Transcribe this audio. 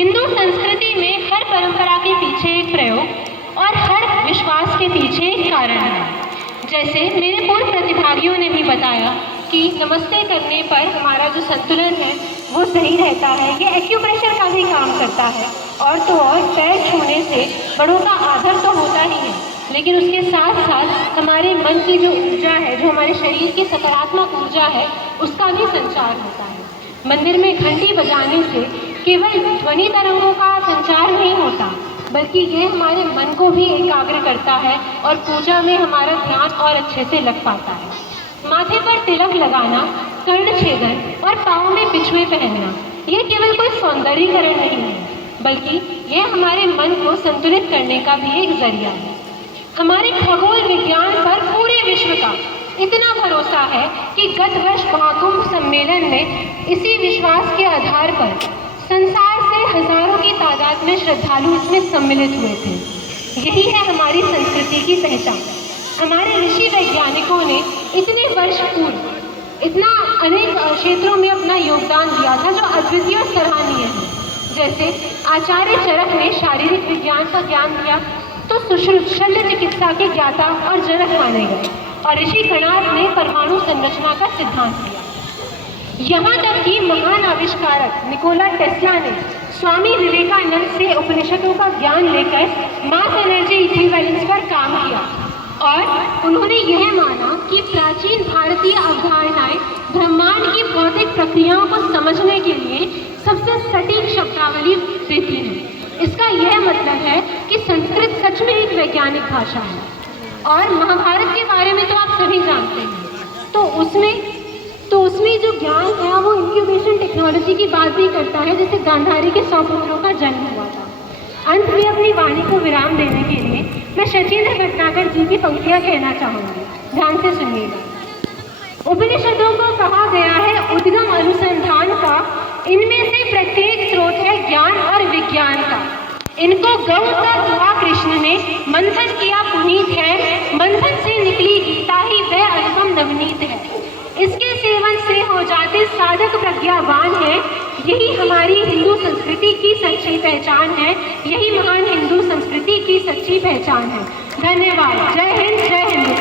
हिंदू संस्कृति में हर परंपरा के पीछे एक प्रयोग और हर विश्वास के पीछे एक कारण है। जैसे मेरे पूर्व प्रतिभागियों ने भी बताया कि नमस्ते करने पर हमारा जो संतुलन है वो सही रहता है। ये एक्यूप्रेशर का भी काम करता है। और तो और पैर छूने से बड़ों का आदर तो होता ही है, लेकिन उसके साथ साथ हमारे मन की जो ऊर्जा है, जो हमारे शरीर की सकारात्मक ऊर्जा है, उसका भी संचार होता है। मंदिर में घंटी बजाने से केवल ध्वनि तरंगों का संचार नहीं होता, बल्कि ये हमारे मन को भी एकाग्र करता है और पूजा में हमारा ध्यान और अच्छे से लग पाता है। माथे पर तिलक लगाना, कर्ण छेदन और पाँव में बिछुए पहनना, ये केवल कोई सौंदर्यीकरण नहीं है, बल्कि ये हमारे मन को संतुलित करने का भी एक जरिया है। हमारे खगोल विज्ञान पर पूरे विश्व का इतना भरोसा है कि गत वर्ष महाकुंभ सम्मेलन में इसी विश्वास के आधार पर संसार से हजारों की तादाद में श्रद्धालु इसमें सम्मिलित हुए थे। यही है हमारी संस्कृति की पहचान। हमारे ऋषि वैज्ञानिकों ने इतने वर्ष पूर्व इतना अनेक क्षेत्रों में अपना योगदान दिया था जो अद्वितीय और सराहनीय है। जैसे आचार्य चरक ने शारीरिक विज्ञान का ज्ञान दिया तो शल्य चिकित्सा के ज्ञाता और जनक माने गए, और ऋषि कणाद ने परमाणु संरचना का सिद्धांत दिया। यहाँ तक कि महान आविष्कारक निकोला टेस्ला ने स्वामी विवेकानंद से उपनिषदों का ज्ञान लेकर मास एनर्जी इक्विवेलेंस पर काम किया, और उन्होंने यह माना कि प्राचीन भारतीय अवधारणाएं ब्रह्मांड की भौतिक प्रक्रियाओं को समझने के लिए सबसे सटीक शब्दावली देती हैं। इसका यह मतलब है कि संस्कृत सच में एक वैज्ञानिक भाषा है। और महाभारत के बारे में तो आप सभी जानते हैं, तो उसमें जो ज्ञान है वो इंक्यूबेशन टेक्नोलॉजी की बात भी करता है, जैसे गांधारी के 100 पुत्रों का जन्म हुआ था। अंत में अपनी वाणी को विराम देने के लिए मैं शचीन्द्र भटनागर जी की पंक्तियां कहना चाहूंगी, ध्यान से सुनिएगा। उपनिषदों को कहा गया है उद्गम अनुसंधान का, इनमें से प्रत्येक स्रोत है ज्ञान और विज्ञान का। इनको गौ का दुआ कृष्ण ने मंथन किया पुनीत है, मंथन से निकली गीता ही वह अनुपम नवनीत है। इसके सेवन से हो जाते साधक प्रज्ञावान है, यही हमारी हिंदू संस्कृति की सच्ची पहचान है, यही महान हिंदू संस्कृति की सच्ची पहचान है। धन्यवाद। जय हिंद, जय हिंदुस्तान।